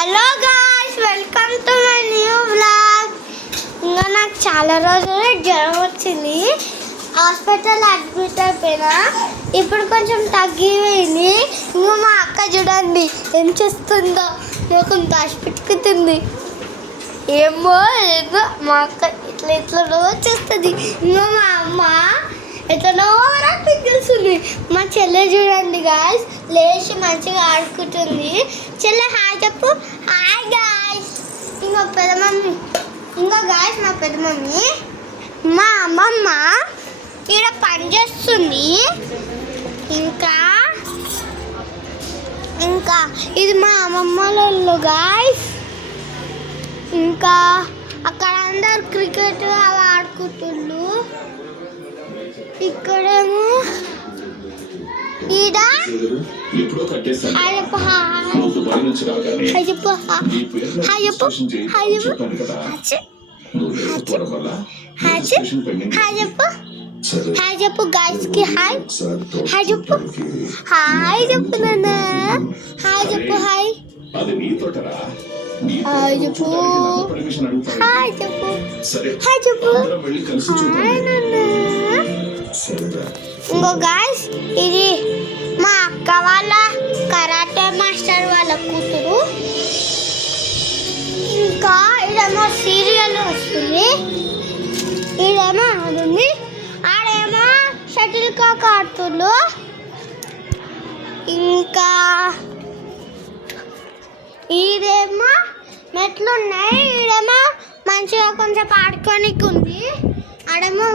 Hello guys, welcome to my new vlog. ఇంకా నాకు చాలా రోజులు జ్వరం వచ్చింది, హాస్పిటల్ అడ్మిట్ అయిపోయినా. ఇప్పుడు కొంచెం తగ్గిపోయింది. ఇంకా మా అక్క చూడండి ఏం చేస్తుందో, నాకు దాచి పెట్టుకుతుంది. ఏమో ఏదో మా అక్క ఇట్లా ఇట్లా రోజు చేస్తుంది. ఇంకా మా అమ్మ ఎట్లనో తెలుస్తుంది. మా చెల్లె చూడండి గాయ్స్, లేచి మంచిగా ఆడుకుంటుంది. చెల్లె హాయ్ చెప్పు. Hi guys. ఇంకో పెద్ద మమ్మీ, ఇంకో గాయ్స్ మా పెద్ద మమ్మీ, మా అమ్మమ్మ ఈడ పని చేస్తుంది. ఇంకా ఇంకా ఇది మా అమ్మమ్మలో గాయ్స్. ఇంకా అక్కడ అందరు క్రికెట్ అవి ఆడుకుంటుండ్రు. ఇక్కడేమో ఈడ హాయ్ చెప్పు. హాయ్ చెప్పు. హాయ్ చెప్పు. హాయ్ చెప్పు. హాయ్ చెప్పు. హాయ్ చెప్పు గాయ్స్ కి. హాయ్ హాయ్ చెప్పు. హాయ్ చెప్పు నాన్న. హాయ్ చెప్పు. హాయ్ హాయ్ చెప్పు. హాయ్ చెప్పు. హాయ్ చెప్పు. హాయ్ నాన్న. ఇంకో గాయ్స్, ఇది మా అక్క వాళ్ళ కరాటే మాస్టర్ వాళ్ళ కూతురు. ఇంకా ఇదేమో సీరియల్ వస్తుంది. ఇదేమో ఆడుంది, ఆడేమో షటిల్ కాక్ ఆడుతుండ్రు. ఇంకా ఇదేమో మెట్లు ఉన్నాయి. ఈడేమో మంచిగా కొంచెం ఆడుకోనికి ఉంది. ఆడేమో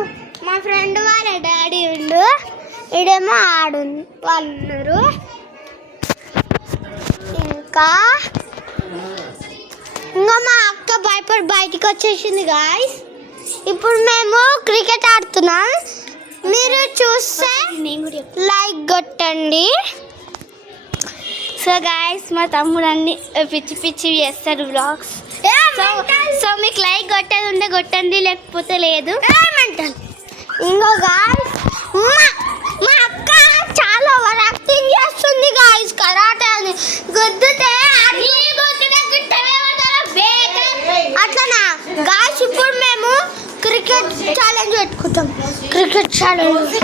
మా ఫ్రెండ్ వాళ్ళ డాడీ ఉండు, ఈడేమో వాళ్ళు ఉన్నారు. ఇంకా మా అక్క భయపడి బయటికి వచ్చేసింది గాయ్స్. ఇప్పుడు మేము క్రికెట్ ఆడుతున్నాం. మీరు చూస్తే లైక్ కొట్టండి. సో గాయ్స్, మా తమ్ముడు అన్ని పిచ్చి పిచ్చి చేస్తారు వ్లాగ్స్. సో మీకు లైక్ కొట్టేది ఉంటే కొట్టండి, లేకపోతే లేదు. ఇంకో గాయ్స్, మా అక్క చాలా ఓవర్ యాక్టింగ్ చేస్తుంది గాయ్స్. కరాటే అని గుద్దుతే అట్లనా గాయ్స్. ఇప్పుడు మేము క్రికెట్ ఛాలెంజ్ పెట్టుకుంటాం. Cricket challenge.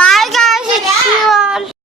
Bye guys.